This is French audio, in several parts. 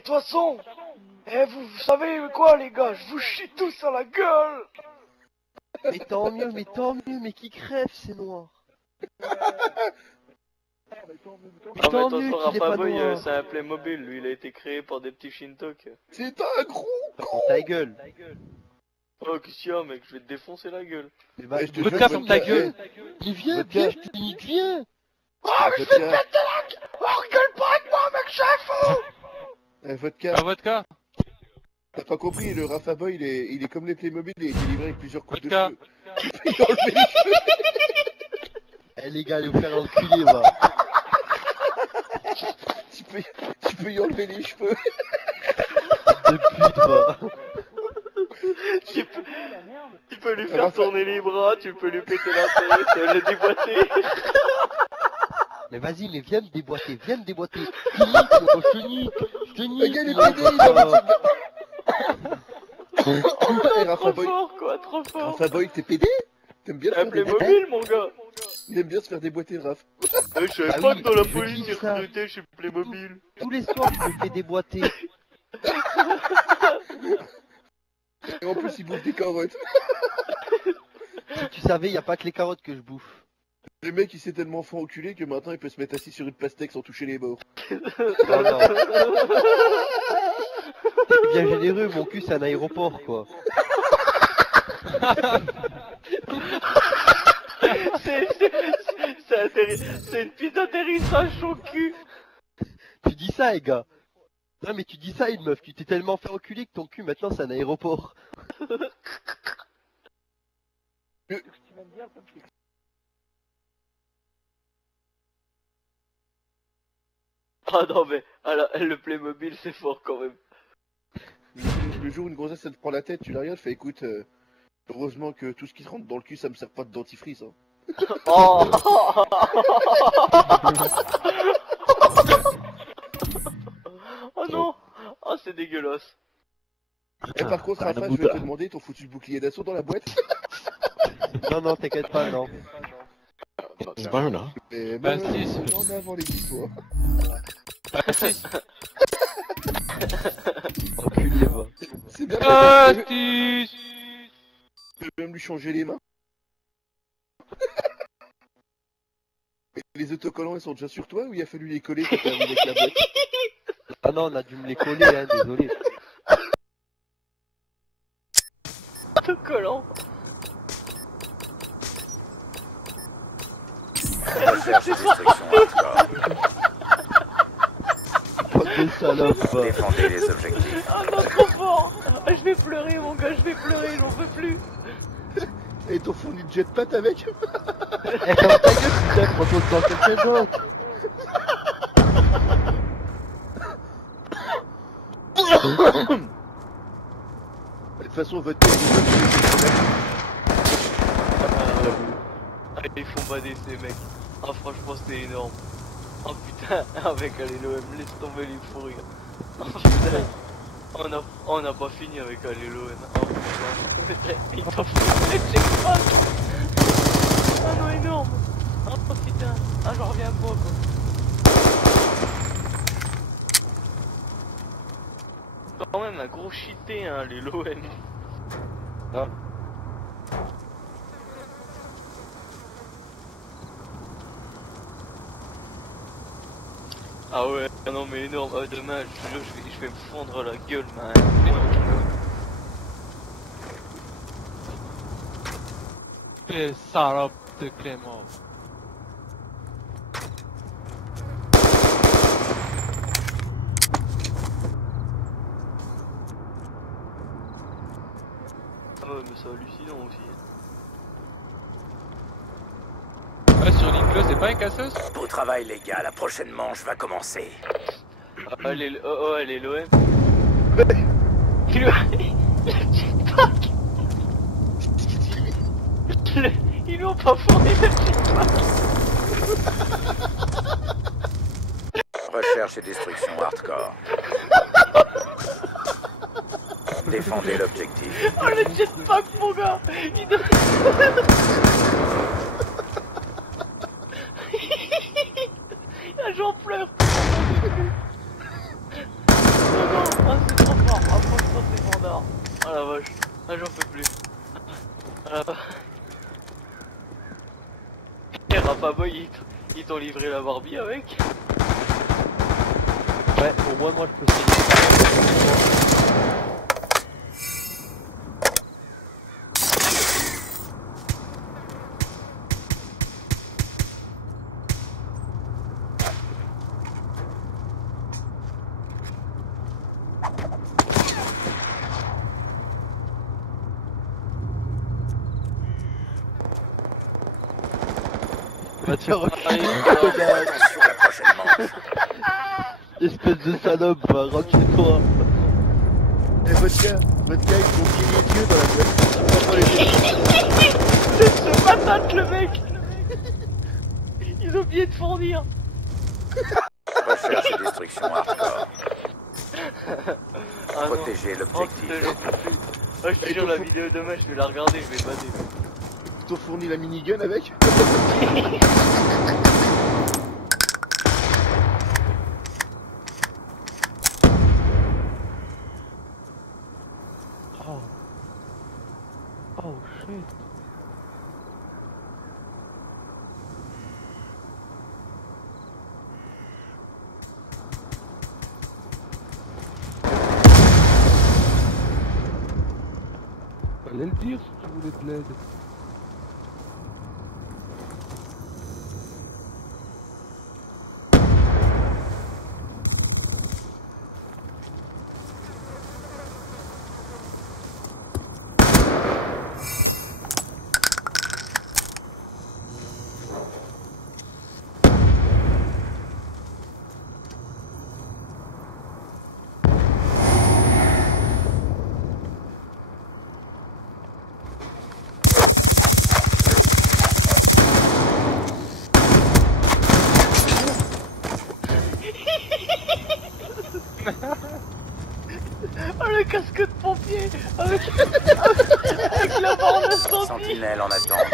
toute façon, vous savez quoi les gars, je vous chie tous à la gueule. Mais tant mieux, mais qui crève, c'est noir. Non mais Tant mieux attention, qu'il est pas Rafaboy, noir. c'est un Playmobil, lui il a été créé par des petits Shintok. C'est un gros Ferme ta gueule. Oh qu'est-ce qu'il y a mec, je vais te défoncer la gueule. Mais bah, je te vodka, jure, ferme vodka, ta gueule. eh. Mais viens, Vodka. je te nique, viens. Oh mais je vais te péter la gueule. Oh rigole pas avec moi mec, chef. Vodka, Un vodka. t'as pas compris, le Rafa Boy il est comme les Playmobil, il est livré avec plusieurs coupes de Vodka. cheveux. Tu peux y enlever les cheveux. Eh les gars, allez vous faire enculer, va. Tu peux y enlever les cheveux. De pute, va. Tu peux lui faire tourner les bras, tu peux lui péter la tête, le déboîter. Mais vas-y, mais viens me déboîter, viens me déboîter. Je te nique, moi, je te nique. Je te Le nique. gars il est moi. pédé, il a envie de... Rafa Trop Boy, fort quoi, trop fort. Rafa Boy, t'es pédé? T'aimes bien Un faire des... Playmobil mon gars. Il aime bien se faire déboîter, Raph. Je savais Ah pas oui, que dans la je police dis ils ça. recrutaient chez Playmobil. Tous les soirs, je me fais déboîter. Et en plus il bouffe des carottes. Si tu savais, y a pas que les carottes que je bouffe. Le mec il s'est tellement fait enculer que maintenant il peut se mettre assis sur une pastèque sans toucher les bords. Oh non. T'es bien généreux, mon cul c'est un aéroport quoi. C'est une piste d'atterrissage au cul. Tu dis ça, les gars. Non mais tu dis ça, une meuf, tu t'es tellement fait enculer que ton cul maintenant c'est un aéroport. Ah non mais, alors, le Playmobil c'est fort quand même. Le jour où une grossesse elle te prend la tête, tu la regardes, fais écoute, heureusement que tout ce qui te rentre dans le cul ça me sert pas de dentifrice. Hein. Oh. Oh non. Oh c'est dégueulasse. Et par contre, bah, Rafa, le je vais bout te demander ton foutu bouclier d'assaut dans la boîte. Non, non, t'inquiète pas, non. C'est pas là. Et Bah, même si. en avant les histoires. Astuce. Enculé, va. C'est bien. Astuce. Je vais même lui changer les mains. Et les autocollants ils sont déjà sur toi ou il a fallu les coller quand t'es arrivé avec la boîte? Ah non, on a dû me les coller, hein, désolé. Tout collant. Recherche et destruction hardcore. Pas de salope, va. Défendez les objectifs. Ah non trop fort. Ah, je vais pleurer mon gars, je vais pleurer, j'en peux plus. Et t'ont fourni le jetpack avec? Eh, ferme ta gueule, putain, prends-toi dans quelqu'un d'autre. De toute façon, votre tête, Ah, ils font bader ces mecs. Ah franchement c'était énorme. Oh putain, avec l'LOM, laisse tomber les fous rires. Oh putain, on n'a pas fini avec l'LOM. Oh putain, il t'a foutu les checkpoints. Ah non énorme. Oh putain, ah j'en reviens pas quoi. Quand même un gros cheaté hein, les LOM. Ah. Ah ouais, non mais énorme, ah, demain je te jure, je vais me fondre la gueule man. Et salope de Clément. Ah ouais mais c'est hallucinant aussi. Ouais, sur Nicolas, c'est pas un casseuse? Beau travail les gars, la prochaine manche va commencer. Ah les oh les l'OM. Ils n'ont pas fourni le jetpack. Recherche et destruction hardcore. Défendez l'objectif. Oh le jetpack mon gars. Ah, j'en pleure. non, ah c'est trop fort, ah franchement c'est fandard. Ah la vache, ah j'en peux plus. Ah la vache. Et Rafa Boy, ils t'ont livré la Barbie avec? Ouais, au moins moi je peux saigner. Va te faire reculer, Attention la prochaine manche. espèce de salope, va, rentre chez toi. Eh, vodka, il faut oublier les yeux dans la boîte. C'est ce patate le mec. Ils ont oublié de fournir. Recherche et destruction hardcore. Ah non. Protégez Oh l'objectif. putain j'en peux plus. Ah je te jure la vidéo demain je vais la regarder, je vais bader. Ils t'ont fourni la minigun avec? Oh. Oh shit. Fallait le dire si tu voulais de l'aide. Oh le casque de pompier avec la barre d'incendie. Sentinelle en attente.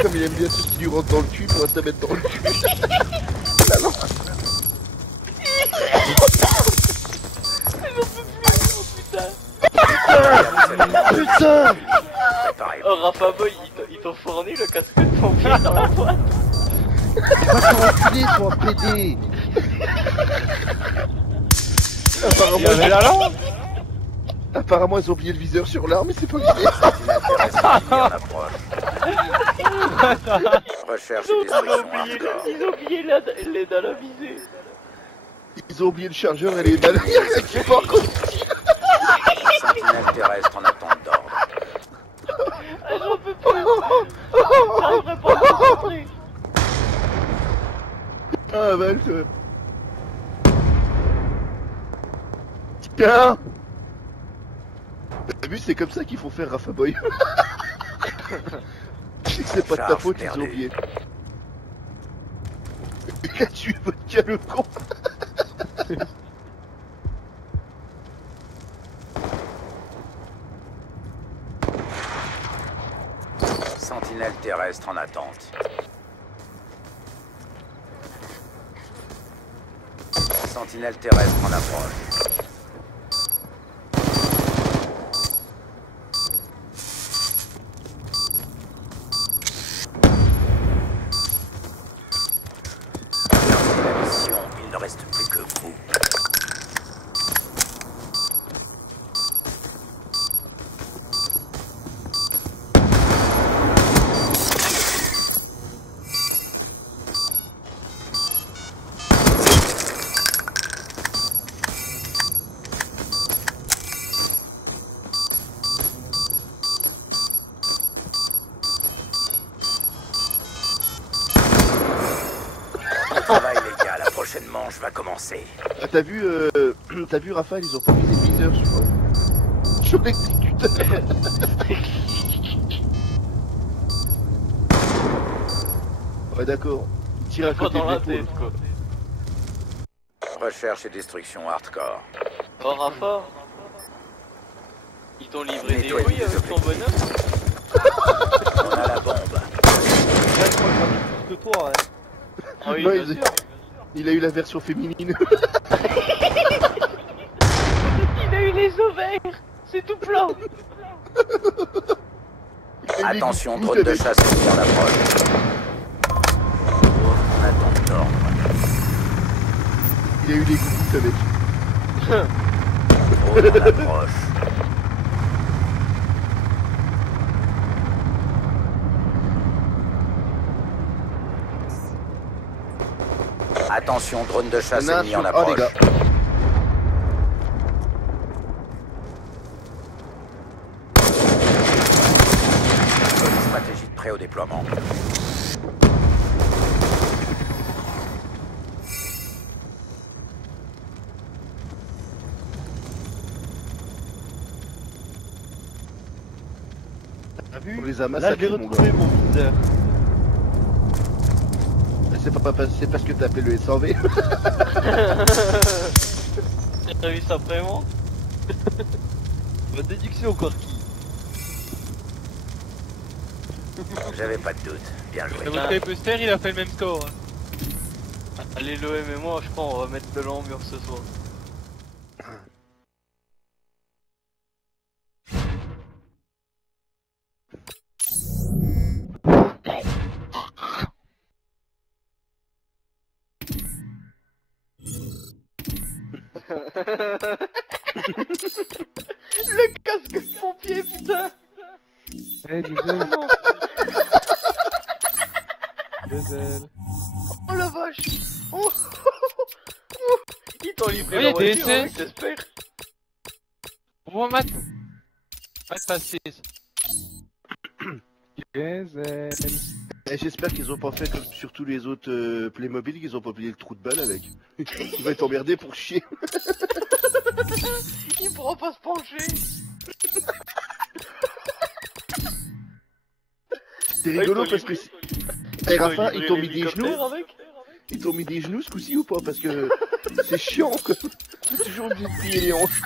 Comme il aime bien tout ce qui lui rentre dans le cul, pour se la mettre dans le cul. La lance. J'en peux plus, oh putain. Putain! Préparez-vous. Oh Rafa Boy, ils t'ont fourni le casque de pompier dans la boîte. Va te reculer, toi, PD! Apparemment, ils ont oublié le viseur sur l'arme, mais c'est pas grave. Sentinelle terrestre ennemie en approche. Recherche et destruction hardcore. Ils ont oublié l'aide à la visée. Ils ont oublié le chargeur et les balles. Qui part contre. Sentinelle terrestre en attente d'ordre. Ah, j'en peux plus. J'arriverai pas à me concentrer. Ah, Val, toi. Tiens. T'as vu, c'est comme ça qu'il faut faire Rafa Boy. Je sais que c'est pas de ta Charge faute, ils ont perdue. oublié. Il a tué Vodka le con. Sentinelle terrestre en attente. Sentinelle terrestre en approche. Terminez la mission, il ne reste plus que vous. Travail les gars, la prochaine manche va commencer. Ah, t'as vu Raphaël, ils ont pas visé le viseur sur l'exécuteur. Ouais, d'accord. Il tire à Pas côté dans de la l'épaule. tête quoi. Recherche et destruction hardcore. Oh Rafa, ils t'ont livré des Nettoyez couilles les avec ton objectifs. bonhomme. On a la bombe. Regarde, moi, j'en ai plus que toi, hein. Ah oui, Ouais, bien ils- sûr. Il a eu la version féminine. Il a eu les ovaires. C'est tout plat. Attention, drone de chasse ennemi en approche. On attend l'ordre. Il a eu les gouttes avec. Drone en approche. Attention, drone de chasse ennemi en Oh les approche. gars. Bonne stratégie de prêt au déploiement. T'as vu? On les a Là, je massacrés, l'ai mon retrouvé, mon viseur. C'est parce que t'as appelé le SAV. T'as vu ça vraiment? Bonne déduction, Corky. J'avais pas de doute. Bien joué. Le Voltaire Buster, il a fait le même score. Allez, l'OM et moi, je pense on va mettre de l'ambiance ce soir. Le casque de pompier, putain. Eh, Diesel. Diesel. Oh la vache. Oh. Ils t'ont livré Oui, la il y a des voiture, hein, essais. j'espère. Bon, Matt. Matt passe 6. Diesel. Et j'espère qu'ils ont pas fait comme sur tous les autres Playmobil, qu'ils ont pas plié le trou de balle avec. Il va être emmerdé pour chier. Il pourra pas se pencher. C'est rigolo parce que... Eh Rafa, ils t'ont mis des genoux. Avec. Ils t'ont mis des genoux ce coup-ci ou pas? Parce que c'est chiant quoi. T'es toujours obligé de plier les hanches.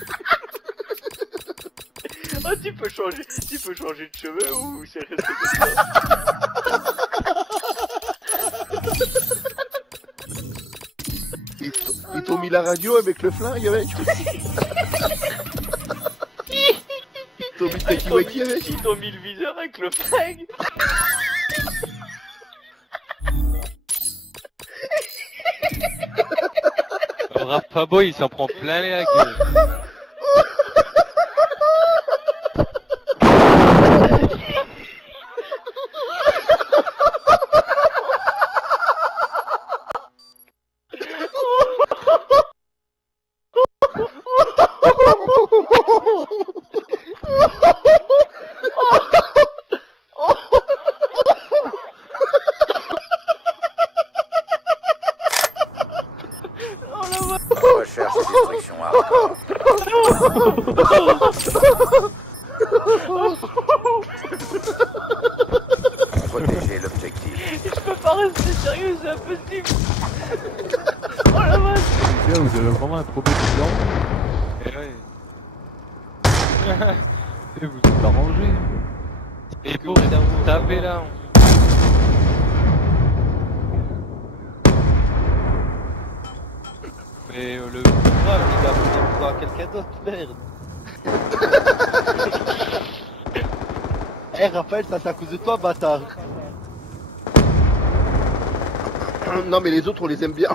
Ah, tu peux changer de cheveux ou c'est resté comme ça. Ils t'ont mis la radio avec le flingue avec. Ils t'ont mis le takiwaki avec. Ils t'ont mis le viseur avec le flingue. Rafa Boy, il s'en prend plein la gueule. Recherche et destruction hardcore. Protégez l'objectif. Je peux pas rester sérieux, c'est impossible. Oh la vache. Tiens, vous avez vraiment un problème de dents. Eh ouais. Et vous êtes arrangé. Et pour taper là. Mais le grave, il va prendre à quelqu'un d'autre, merde. Eh Raphaël, ça c'est à cause de toi, bâtard. Non mais les autres on les aime bien.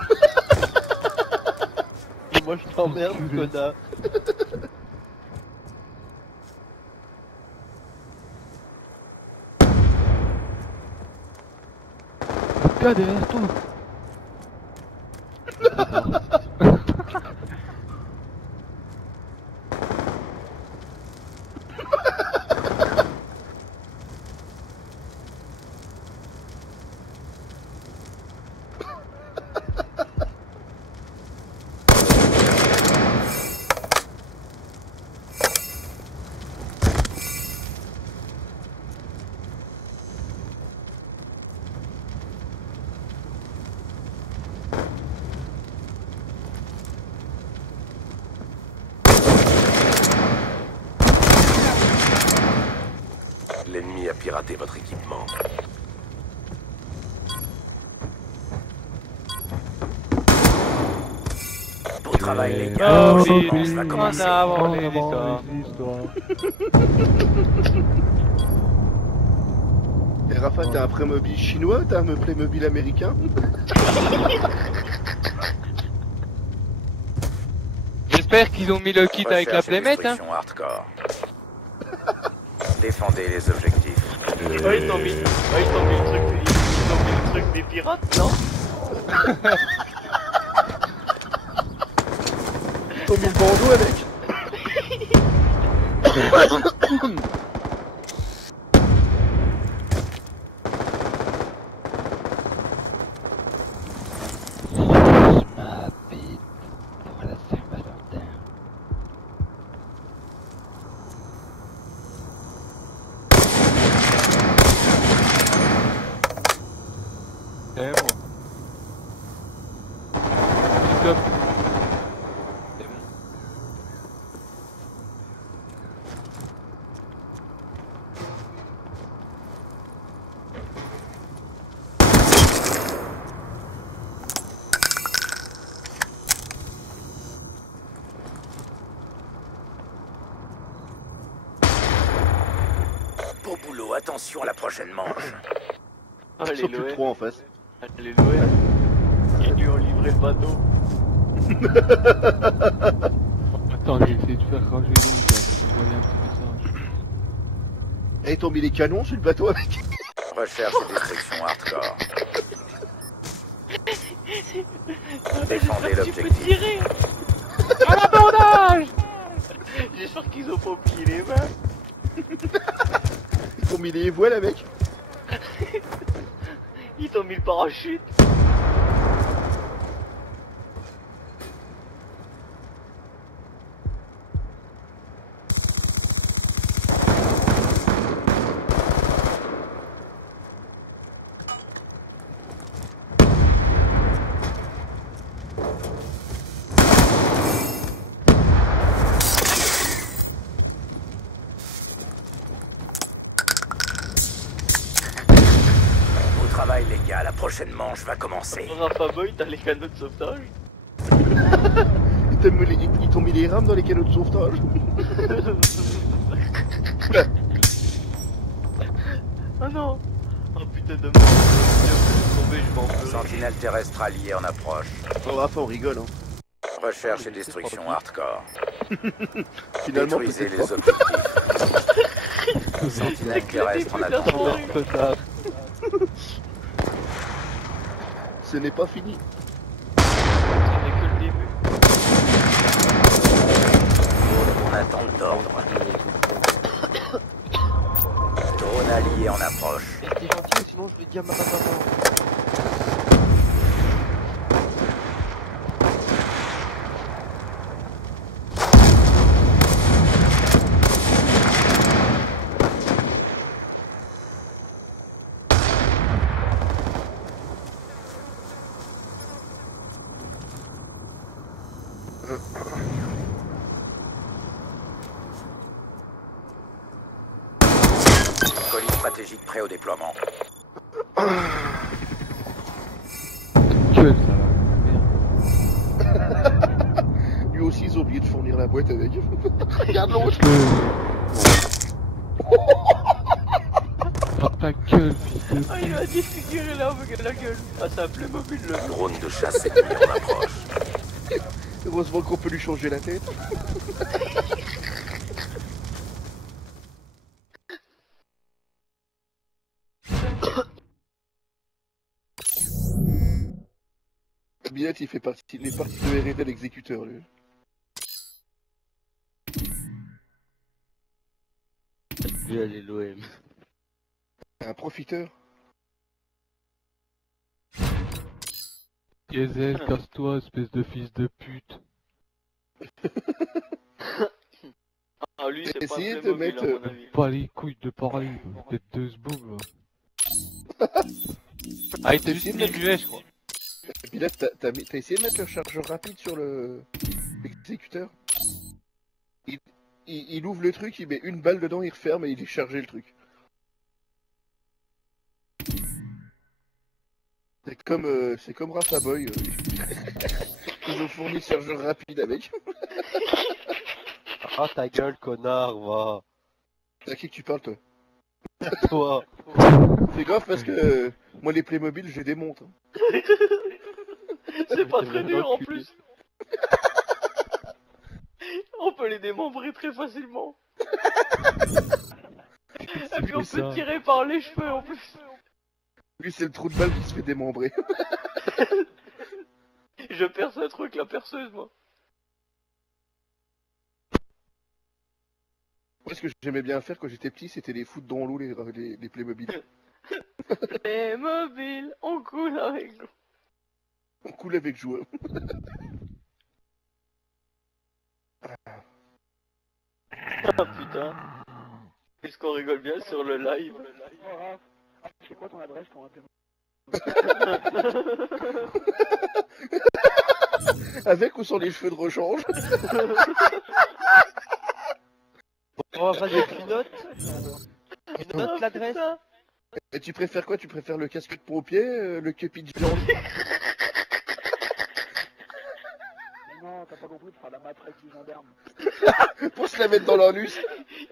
Et moi je t'emmerde, connard. Gars derrière toi. L'ennemi a piraté votre équipement. travail légal. Oh, La prochaine oui, manche va en commencer. avant les histoires. Et Rafa, t'as un Playmobil chinois, t'as un Playmobil américain? J'espère qu'ils ont mis le kit avec la Recherche et playmate, hein. destruction hardcore. Défendez les objectifs. Ouais, ils t'ont mis le truc des pirates, non? Ils ont mis le bandeau avec. C'est bon. Stop. C'est bon. Beau boulot, attention à la prochaine manche. Allez, Ils sont plus que l'OM. 3 en face. Allez, l'OM. Ils lui ont livré le bateau. Attends, j'ai essayé de faire ranger l'eau, je vais envoyer un petit message. Et ils ont mis les canons sur le bateau avec. Recherche et destruction hardcore. Défendez J'espère que tu peux l'objectif. tirer. À l'abordage! J'espère qu'ils ont pas oublié les mains. Ils ont mis les voiles avec. Ils t'ont mis le parachute. Au travail légal, la prochaine manche va commencer. Rafa Boy, t'as les canaux de sauvetage. Ils t'ont mis les rames dans les canaux de sauvetage. Oh non. Oh putain de merde. Je m'en peux. Sentinelle terrestre alliée en approche. Oh, Rafa, on rigole, hein. Recherche et destruction hardcore. Finalement, Détruisez peut-être les pas. objectifs. Sentinelle terrestre en attente. Ce n'est pas fini. Ce n'est que le début. En attente d'ordre. Drone allié en approche. T'es gentil, sinon je vais dire à ma maman. Colis stratégique prêt au déploiement. Gueule, ça va. Merde. Lui aussi, ils ont oublié de fournir la boîte avec. Regarde l'autre. Ferme ta gueule, fils de Ah, il a défiguré là avec la gueule. Ah, ça appelait mobile le. Drone de chasse ennemi en approche. Heureusement qu'on peut lui changer la tête. Billet, il fait partie, il est parti de R&D l'exécuteur, lui. Allez, l'OM. Un profiteur. Diesel, casse-toi, espèce de fils de pute. Ah, lui, c'est pas Essayez très de mobile, mettre, à mon avis. Pas les couilles de parler, tête de zboum. Ah, il t'a juste mis le muet, je crois. Billet, t'as essayé de mettre le chargeur rapide sur l'exécuteur? Il ouvre le truc, il met une balle dedans, il referme et il est chargé le truc. C'est comme Rafa Boy. Ils ont fourni chargeur rapide avec. Ah ta gueule connard, va. C'est à qui que tu parles toi? Toi. Fais gaffe parce que moi les Playmobil je les démonte. C'est pas très vraiment dur en enculé. plus. On peut les démembrer très facilement. Et puis on ça. peut tirer par les cheveux en plus. Lui c'est le trou de balle qui se fait démembrer. Je perce un truc, la perceuse moi. Moi ce que j'aimais bien faire quand j'étais petit c'était les foutre dans l'eau les Playmobil. Les mobiles, on coule avec nous. On coule avec joueur. Ah putain. Est-ce qu'on rigole bien sur le live? C'est quoi ton adresse pour appeler? Avec ou sans les cheveux de rechange? Oh vas-y, tu notes. Tu Ah, notes l'adresse. putain. Et tu préfères quoi? Tu préfères le casque de pompier, le cupid de viande? Non, t'as pas compris, tu feras la matraque du gendarme. Pour se la mettre dans l'anus?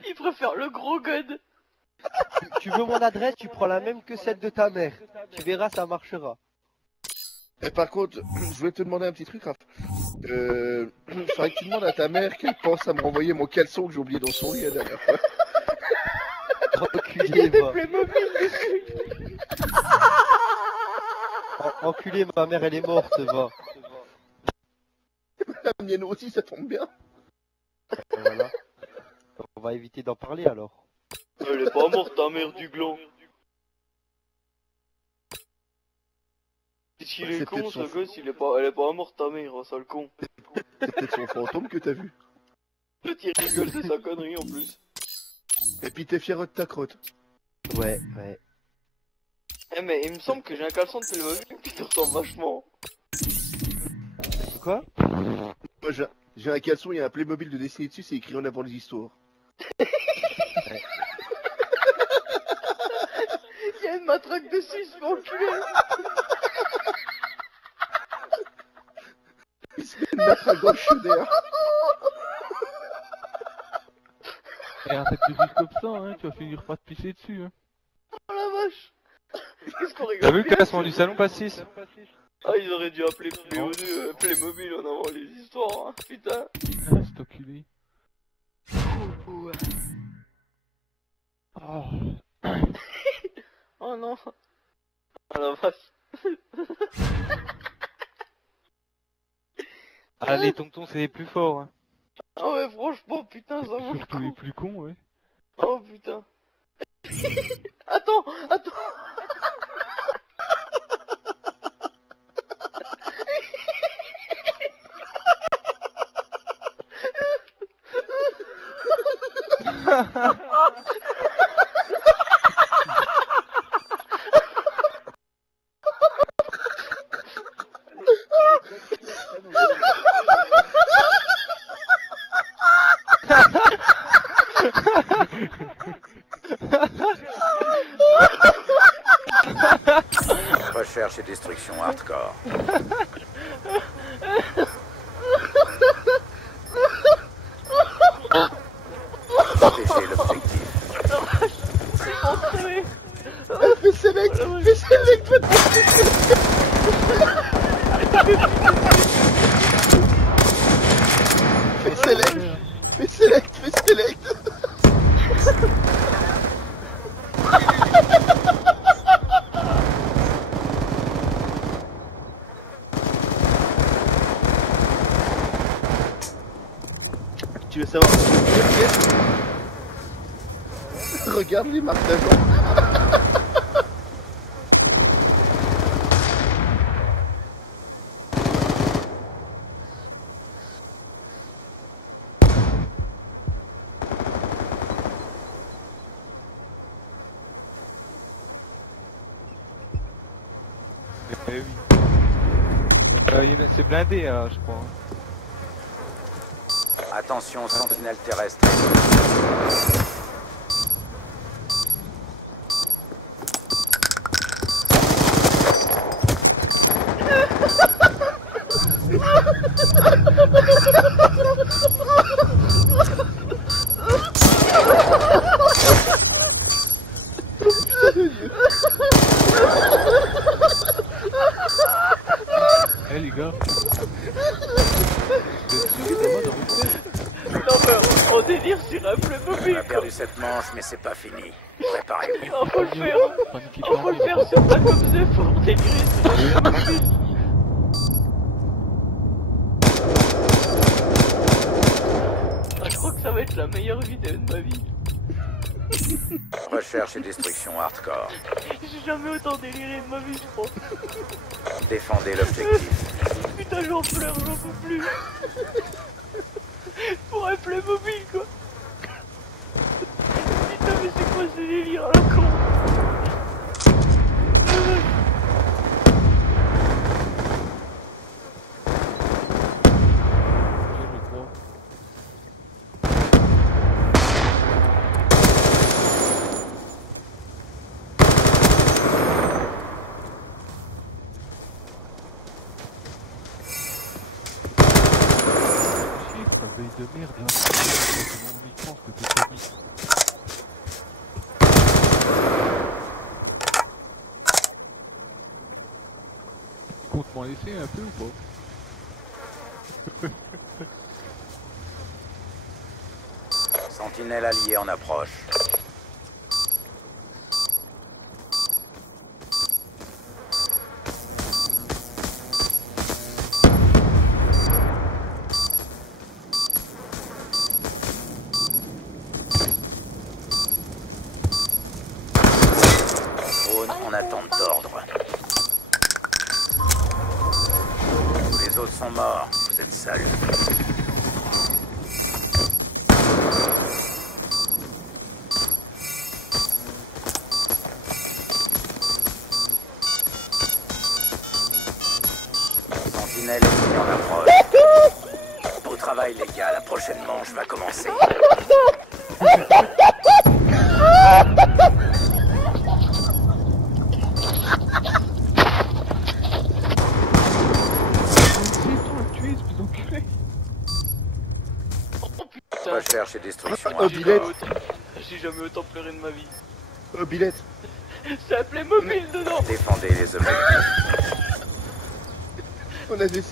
Il préfère le gros god. Tu veux mon adresse, tu prends la même que celle de ta mère. Tu verras, ça marchera. Et par contre, je voulais te demander un petit truc, Raph. Faudrait que tu demandes à ta mère qu'elle pense à me renvoyer mon caleçon que j'ai oublié dans son lit la dernière fois. Enculé, va. Enculé, ma mère, elle est morte, va. La mienne aussi, ça tombe bien. Et voilà. On va éviter d'en parler alors. Elle est pas morte ta mère du gland. Qu'est-ce qu'il est C'est con peut-être ce son gosse, elle est pas morte ta mère, oh, sale con. C'est peut-être son fantôme que t'as vu. Le tir rigole, c'est sa connerie en plus. Et puis t'es fier de ta crotte. Ouais, ouais. Eh mais il me semble que j'ai un caleçon de Playmobil qui te ressemble vachement. Quoi? Moi j'ai un caleçon, il y a un Playmobil de dessiné dessus, c'est écrit en avant les histoires. Il y a une matraque dessus, je m'en enculé. Il se met une matraque dans le chaudière. Et un tête de vif comme ça, hein, tu vas finir par te pisser dessus, hein. Oh la vache. Qu'est-ce qu'on T'as rigole vu le bien, classement du salon, Pastis? Ah, ils auraient dû appeler Playmobil en avant les histoires, hein, putain. Ah, c'est enculé. Ouh. Oh. Oh non. Oh la vache. Ah, les tontons, c'est les plus forts, hein. Ah ouais, franchement, putain, ça vaut le Surtout les coup. plus cons, ouais. Oh putain. Attends. Recherche et destruction hardcore. Protégez l'objectif. Enculé. Fais select, fais select. Tu veux savoir? Regarde les marques d'agents. Eh oui. C'est blindé, alors, je crois. Attention, sentinelle terrestre. Ouais, les gars. Non mais on délire sur un On Playmobil a quoi. perdu cette manche, mais c'est pas fini. Préparez-vous. On faut le faire. Paniquez On faut le faire sur pas comme c'est pour délirer sur un Playmobil. Ah, je crois que ça va être la meilleure vidéo de ma vie. Recherche et destruction hardcore. J'ai jamais autant déliré de ma vie, je crois. Défendez l'objectif. Putain, j'en pleure, j'en peux plus. Pour un Playmobil, quoi. Putain, mais c'est quoi ce délire à la con? De merde, hein. Comment on y pense que t'es pas mis. Tu comptes m'en laisser un peu ou pas? Sentinelle alliée en approche. En attente d'ordre. Les autres sont morts, vous êtes seuls. Sentinelle ennemie en approche. Beau travail les gars, la prochaine manche va commencer. Recherche et destruction. Oh, Billette. J'ai jamais autant pleuré de ma vie. Oh, Billette. C'est un Playmobil dedans. Défendez les objectifs. On a décidé.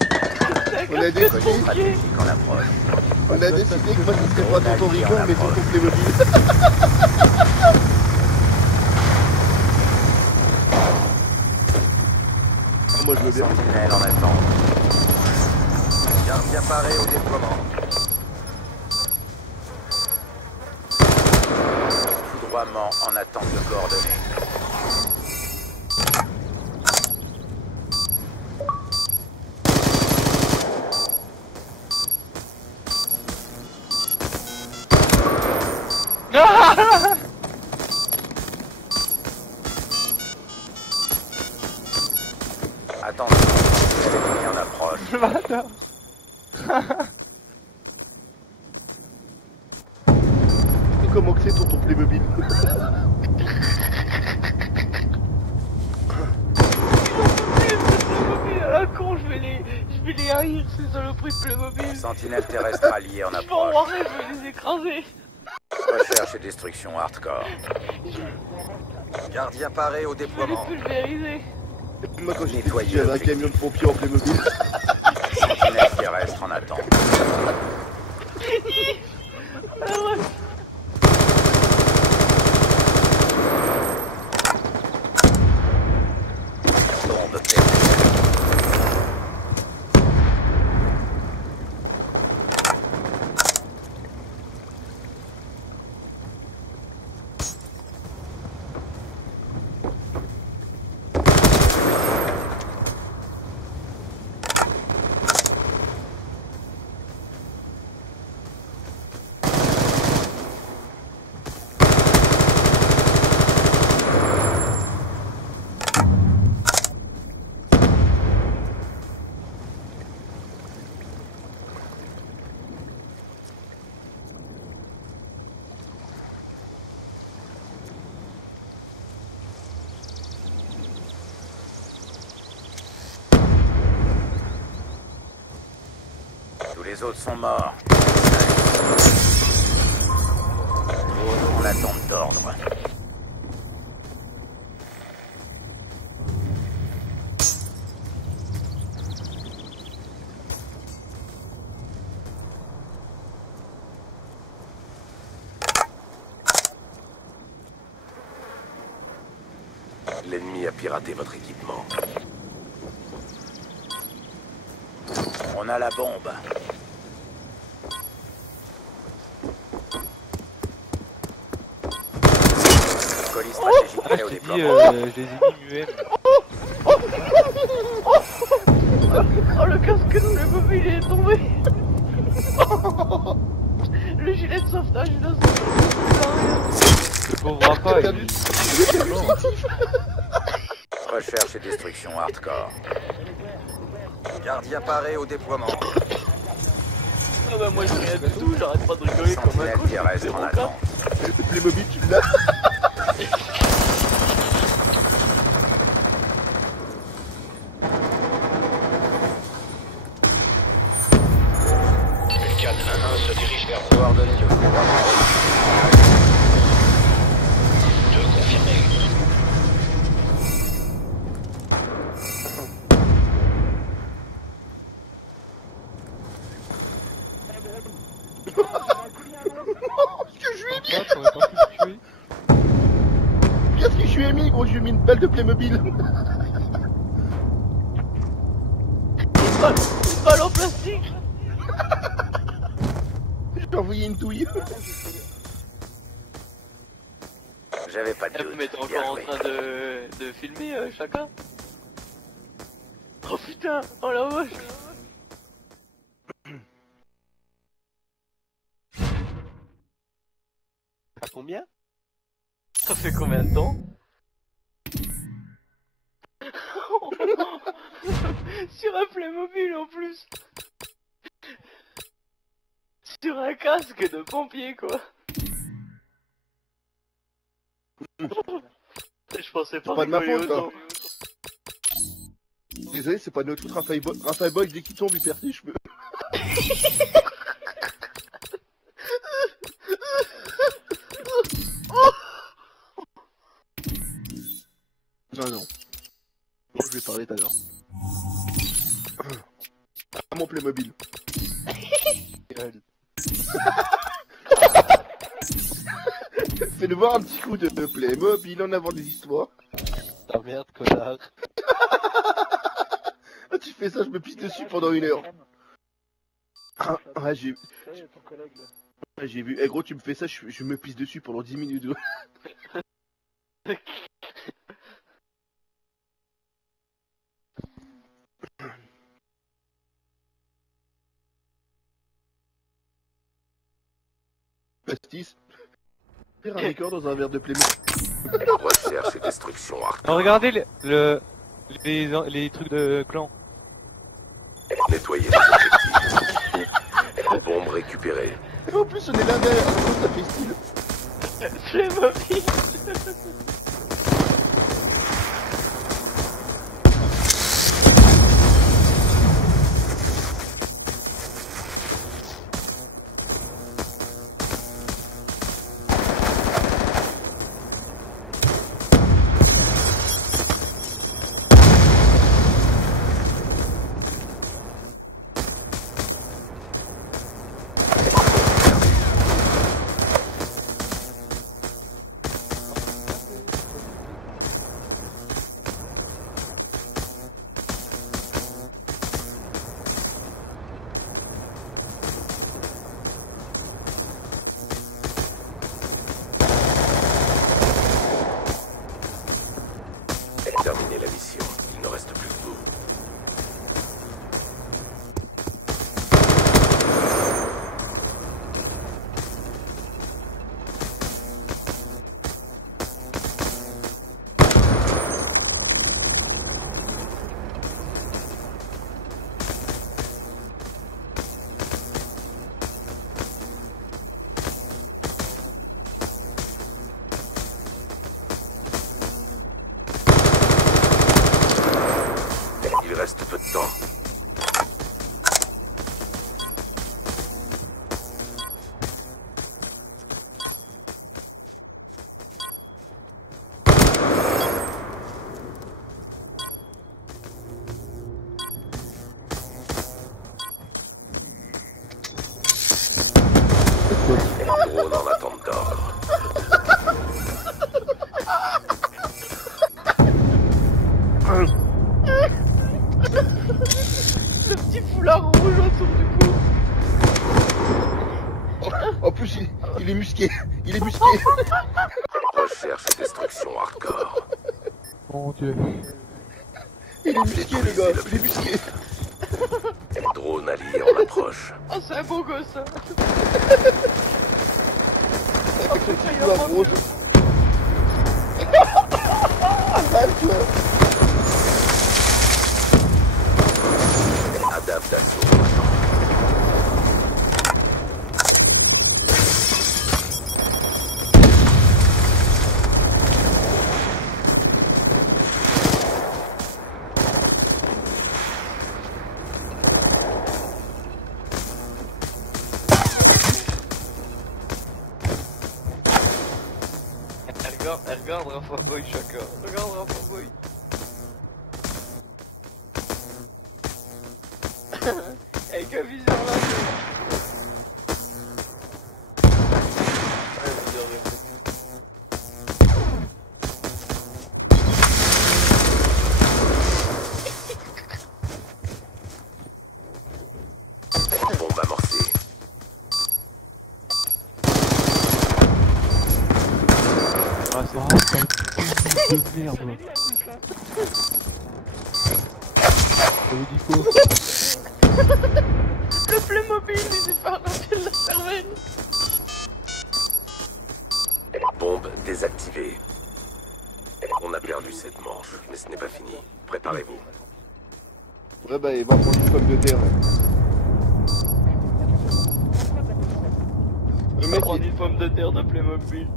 C'est On a un décidé. casque pompier. Stratégique en approche. On a décidé que moi ce serait pas tonton Rigor, mais tonton Playmobil. Ah, moi je veux bien. Sentinelle en attente. Garde bien paré au déploiement. Foudroiement en attente de coordonnées. Attention, l'ennemi en approche. Comment que c'est tonton Playmobil? Playmobil à la con, je vais les haïr ces saloperies de Playmobil. Sentinelle terrestre alliée en Je vais en approche. rêver, je vais les écraser. Recherche et destruction hardcore. Gardien paré au Je vais les déploiement. pulvériser. Moi quand j'étais petit, Nettoyer j'avais un l'objectif. camion de pompiers en Playmobil. Sentinelle terrestre en attente. Alors, ouais. Bombe perdue. Tous les autres sont morts. Drone en attente d'ordre. L'ennemi a piraté votre équipement. On a la bombe. Colis stratégique Ah, prêt je au t'ai dit, déploiement. je les ai mis muets. Oh, le casque de Playmobil il est tombé. Le gilet de sauvetage il a sauté. Le pauvre Rafa, il... Recherche et destruction hardcore. Gardien paré au déploiement. Ah bah moi je rien du tout, j'arrête pas de rigoler comme un Sentinelle con. terrestre en attente. Le Playmobil, tu l'as. Vulcan 1-1 se dirige vers coordonnées de combat. 2 confirmé. On a pas pu le tuer. Qu'est-ce que je lui ai mis, gros? Je lui ai mis une balle de Playmobil. Une balle en plastique. J'ai envoyé une douille. J'avais pas de doute. Mais t'es Bien encore en joué. train de filmer chacun. Oh putain, oh la vache. À combien? Ça fait combien de temps? Sur un Playmobil en plus. Sur un casque de pompier quoi. Je pensais pas Pas de ma rigoler faute, autant. Désolé, c'est pas de notre faute. Raphaël Boy, dès qu'il tombe, il perd ses cheveux. Non, non. Bon, je vais parler tout à l'heure. Ah, mon Playmobil. Gueule. Fais-nous voir un petit coup de Playmobil en avant des histoires. Ta merde, connard. Ah, tu fais ça, je me pisse dessus pendant 1 heure. Ah, ouais, j'ai vu. Eh gros, tu me fais ça, je me pisse dessus pendant 10 minutes. Pastis. Faire un record dans un verre de Playmobil. Recherche et destruction hardcore. Non, regardez les trucs de clan. Nettoyer les objectifs. Bombe récupérée. En plus, on est là derrière, ça fait style. Playmobil. Terminer la mission. Il ne reste plus que vous. Il reste peu de temps. Drone en attente d'ordre. Le petit foulard rouge autour du cou. En plus, il est musqué. Il est musqué. Recherche et destruction hardcore. Mon dieu. Il est musqué, le gars. Il est musqué. Drone allié en approche. Oh, c'est un beau gosse, hein. Avec son petit il y a foulard pas rose. mieux. Arrête-toi. Adaptation. Regarde Rafa Boy chacun. Regarde Rafa Boy. Avec un viseur là. Ouais, viseur réflexe. Bombe amorcée. Ah, c'est de merde. Ça vous dit quoi? Le Playmobil, il s'est pas arraché de la cervelle. Bombe désactivée. On a perdu cette manche, mais ce n'est pas fini. Préparez-vous. Ouais, bah, il va prendre une pomme de terre. Le mec, Prendre une pomme de terre de Playmobil.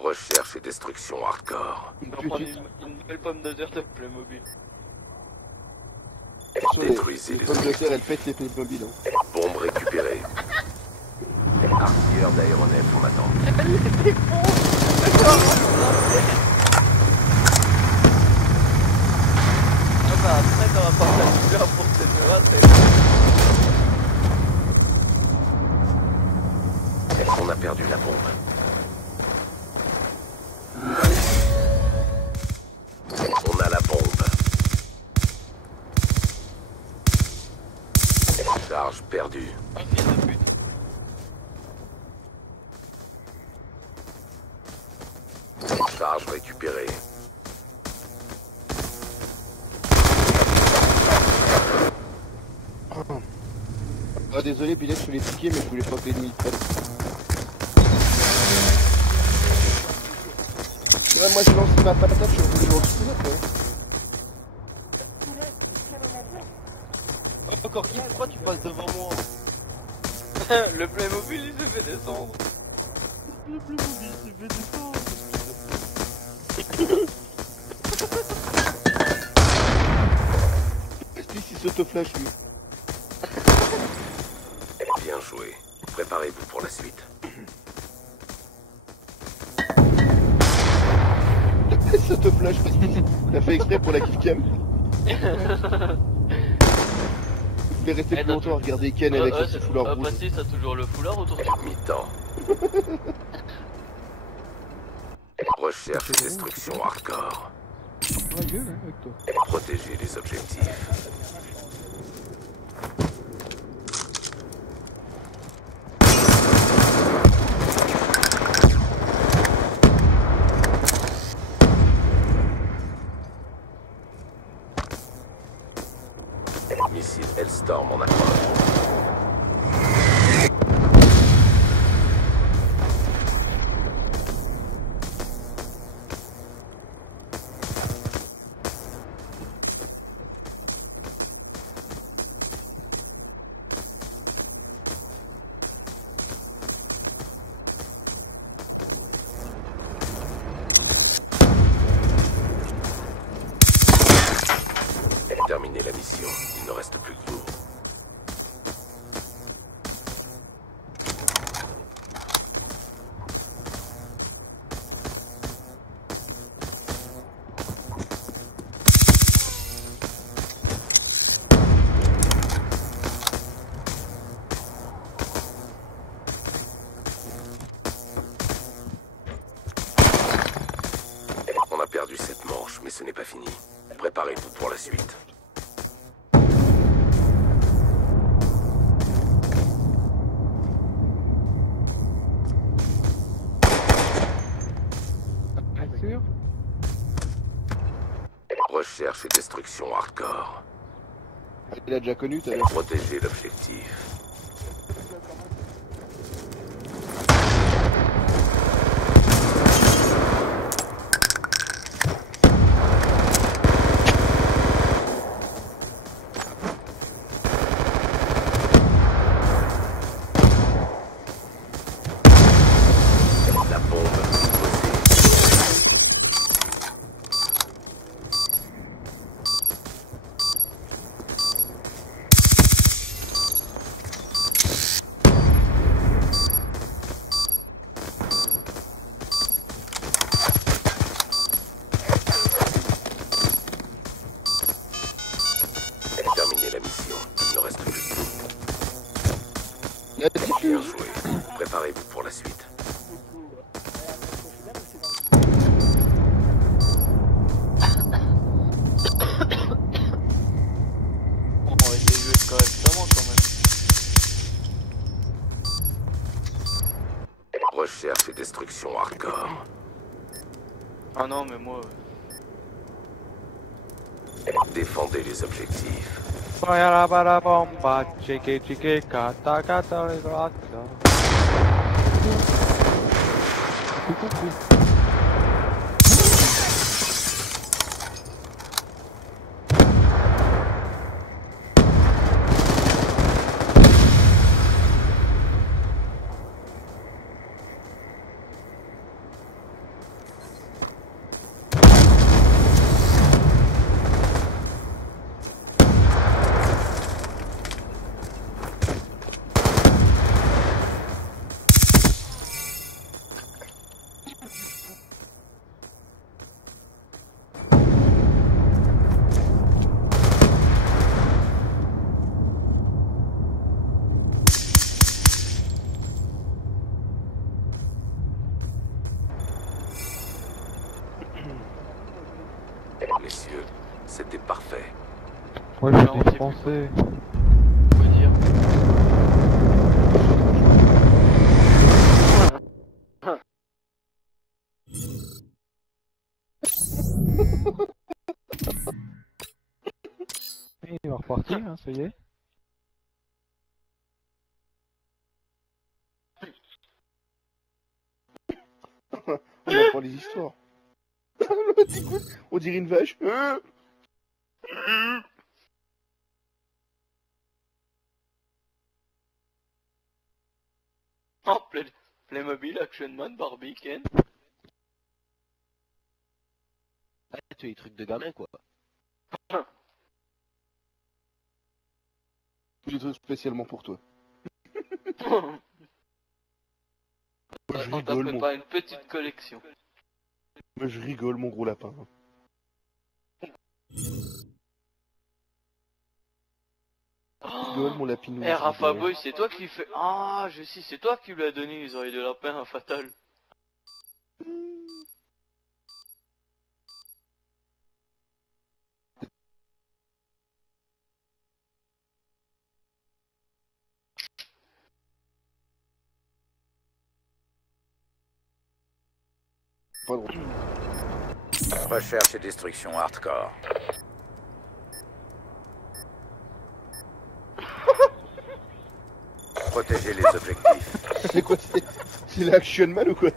Recherche et destruction hardcore. une On va prendre petite... une belle pomme de terre de Playmobil. Sur les Détruisez les pommes de terre, elles pètent les Playmobil. Hein. Bombe récupérée. Artilleur d'aéronef en attente. Elle était con. Ah bah après t'auras pas la super pour cette là, On a perdu la bombe. On a la bombe. Charge perdue. un fils de pute. Charge récupérée. Ah, désolé, Billet, je voulais piquer, mais je voulais pas payer de 1000 balles. Ouais, moi j'ai lancé ma patate, je suis revenu dans le sous-net, Oh, encore qui? Pourquoi tu passes devant moi? Le Playmobil il se fait descendre. Le Playmobil s'est fait descendre. Est-ce qu'il s'autoflash, lui? Bien joué. Préparez-vous pour la suite. Il s'autoflash parce qu'il a fait exprès pour la kill-cam. Il voulait rester plus longtemps à regarder Ken avec son petit foulard rouge. Passé, t'as toujours le foulard autour du cou. Mi-temps. Recherche et destruction hardcore. Ouais, gueule, hein, avec toi. Protégez les objectifs. Missile Hellstorm en approche. Terminez la mission, il ne reste plus que vous. perdu cette manche, mais ce n'est pas fini. Préparez-vous pour la suite. Bien sûr. Recherche et destruction hardcore. Il a déjà connu, t'as l'air. Protégez l'objectif. La bombe posée. Terminez la mission. Il ne reste plus que vous. La Bien diffuse. joué. Préparez-vous pour la suite. On va essayer de jouer correctement quand même. Recherche et destruction hardcore. Ah non, mais moi... Défendez les objectifs. Fire la bala bomba, chique chique, kata kata les grata. Tout compris. Messieurs, c'était parfait. Ouais, Non, je c'est suis français. Faut dire. Et il va repartir, hein, ça y est. On apprend les histoires. L'autre, écoute, on dirait une vache. Oh, Playmobil, Action Man, Barbie, Ken. Ah, tu as des trucs de gamin, quoi. Des trucs spécialement pour toi. Moi, je On t'a rigole, préparé une petite collection. Moi, je rigole, mon gros lapin. Je rigole, mon lapinou. Eh, je Rafa rigole. Boy, c'est toi qui fait... Ah, je sais, c'est toi qui lui as donné les oreilles de lapin à Fatal. Pas drôle. Recherche et destruction hardcore. Protégez les objectifs. C'est quoi, c'est l'Action Man ou quoi?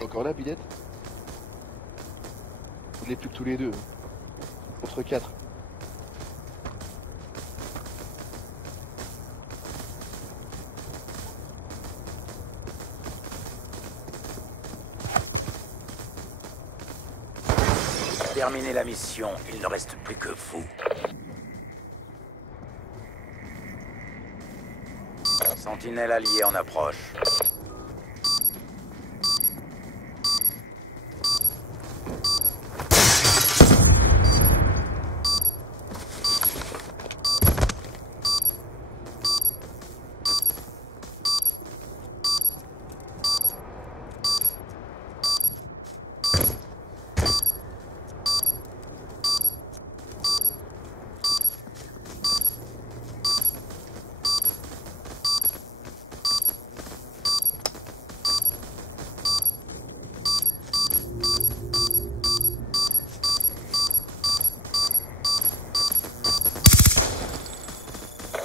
Encore là, Billette? On n'est plus que tous les deux. Contre 4. Terminez la mission, il ne reste plus que vous. Sentinelle alliée en approche.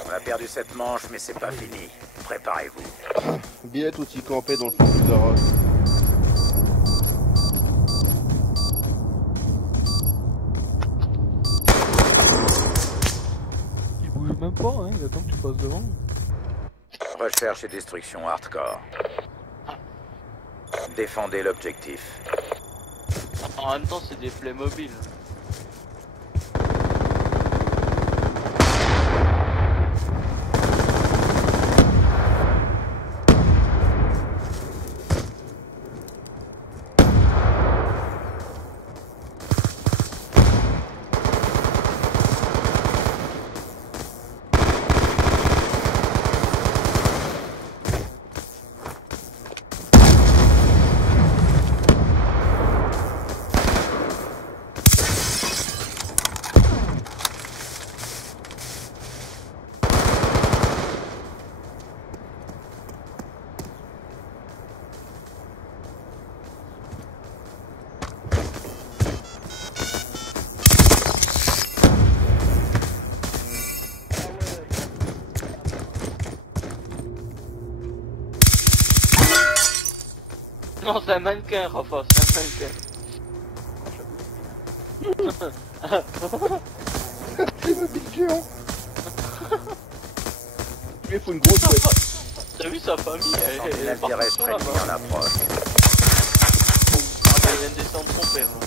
On a perdu cette manche, mais c'est pas fini. Préparez-vous. Billet aussi campé dans le fond du garage. Il bouge même pas, hein, il attend que tu passes devant. Recherche et destruction hardcore. Défendez l'objectif. En même temps, c'est des Playmobil. Non, c'est un mannequin, Rafa, c'est un mannequin. Playmobil géant. Il faut une grosse ouette. T'as vu sa famille, elle est Sentinelle partie terrestre sur là-bas. ennemie en approche. Ah, elle vient de descendre son père. Là.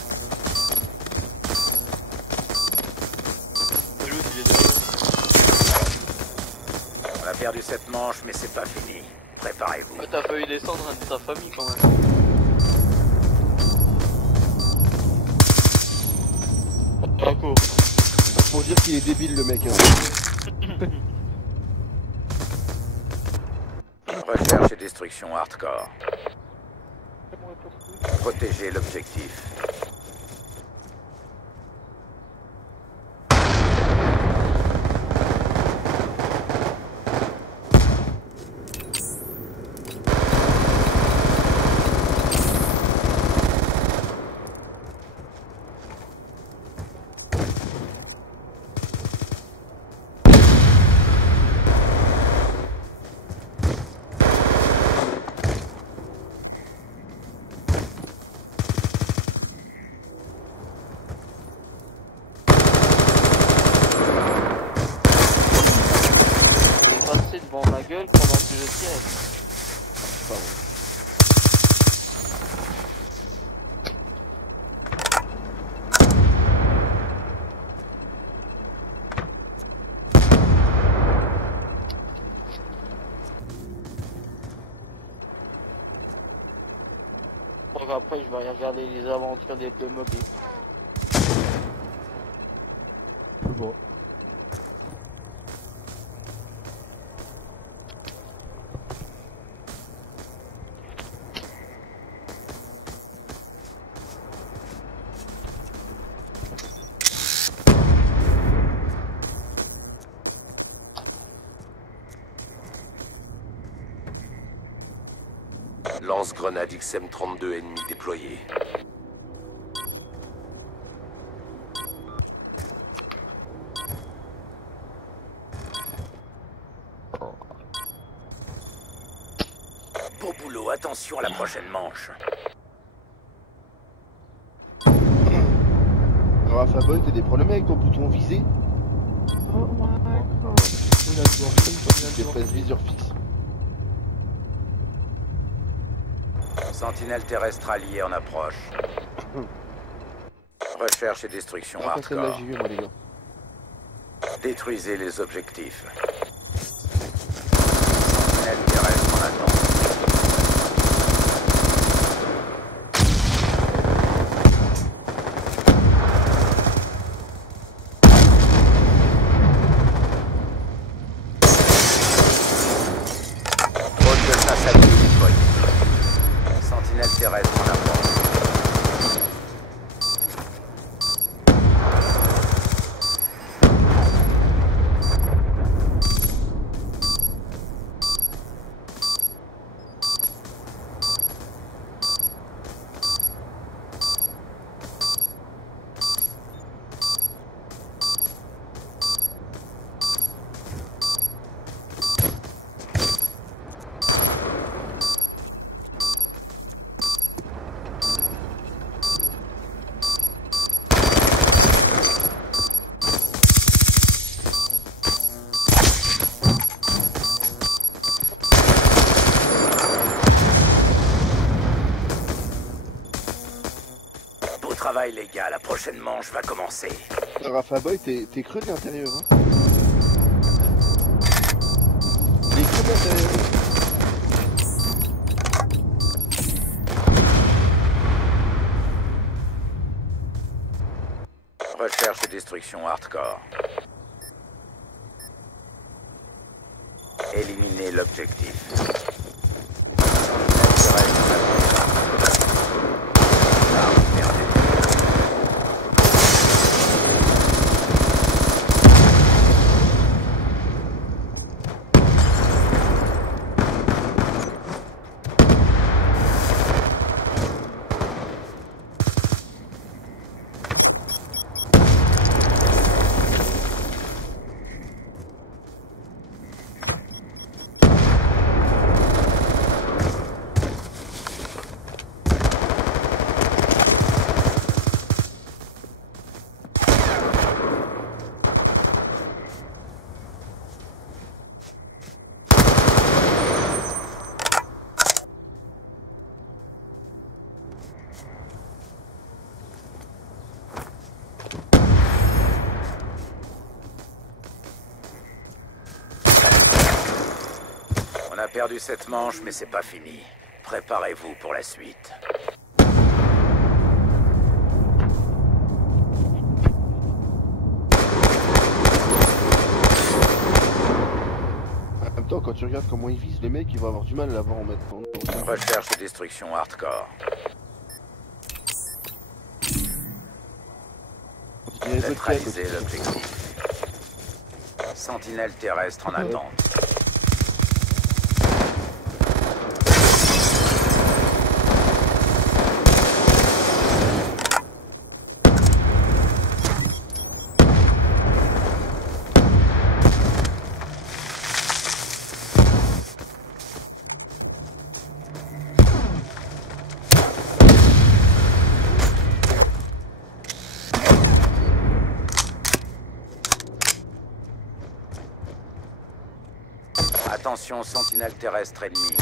Et l'autre, il est derrière. On a perdu cette manche, mais c'est pas fini. Préparez-vous. Ah, t'as failli descendre un de sa famille quand même. Bravo. Faut dire qu'il est débile le mec. Hein. Recherche et destruction hardcore. Protégez l'objectif. Devant ma gueule pendant que je tire. Donc après je vais aller regarder les aventures des Playmobil. Bon. Lance-grenade XM32 ennemi déployé. Beau boulot, attention à la prochaine manche. Rafa Boy, t'as des problèmes avec ton bouton visé? Oh my god. Tu presses viseur fixe. Sentinelle terrestre alliée en approche. Recherche et destruction Ah, personne n'a hardcore. vu, moi, les gars. Détruisez les objectifs. travail, les gars. La prochaine manche va commencer. Rafa Boy, t'es creux de l'intérieur, hein. Il est creux de l'intérieur. Recherche et destruction hardcore. Éliminer l'objectif. On a perdu cette manche, mais c'est pas fini. Préparez-vous pour la suite. En même temps, quand tu regardes comment ils visent les mecs, ils vont avoir du mal à l'avoir en maintenant. Recherche et destruction hardcore. Neutraliser l'objectif. Sentinelle terrestre en attente. Attention, sentinelle terrestre ennemie.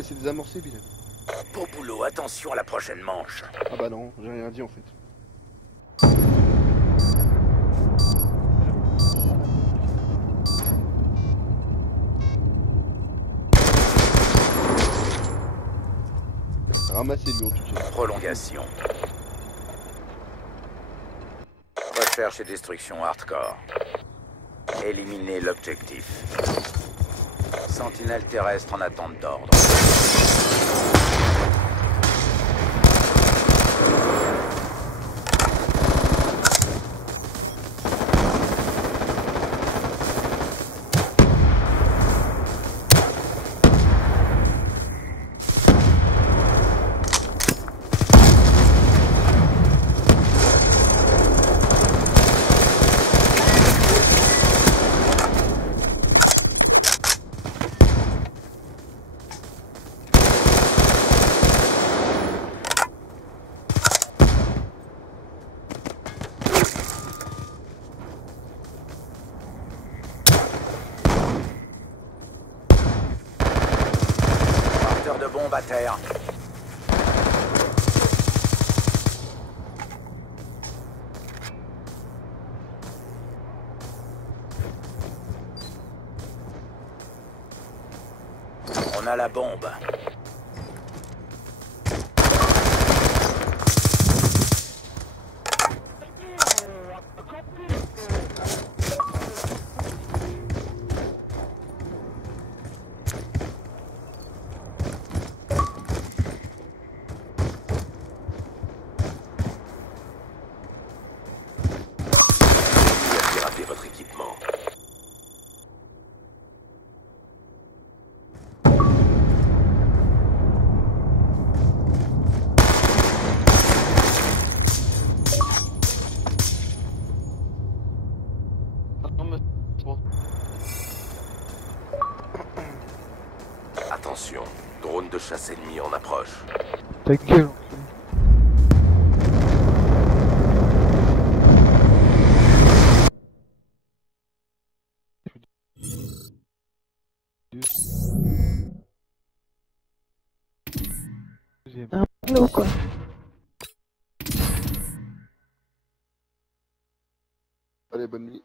C'est désamorcé, Bilal. Beau boulot, attention à la prochaine manche. Ah bah non, j'ai rien dit en fait. Ramassez-lui en tout cas. Prolongation. Recherche et destruction hardcore. Éliminer l'objectif. Sentinelle terrestre en attente d'ordre. De bombe à terre. On a la bombe. Attention, drone de chasse ennemi en approche. Ta gueule. Deuxième. L'eau, quoi. Allez, bonne nuit.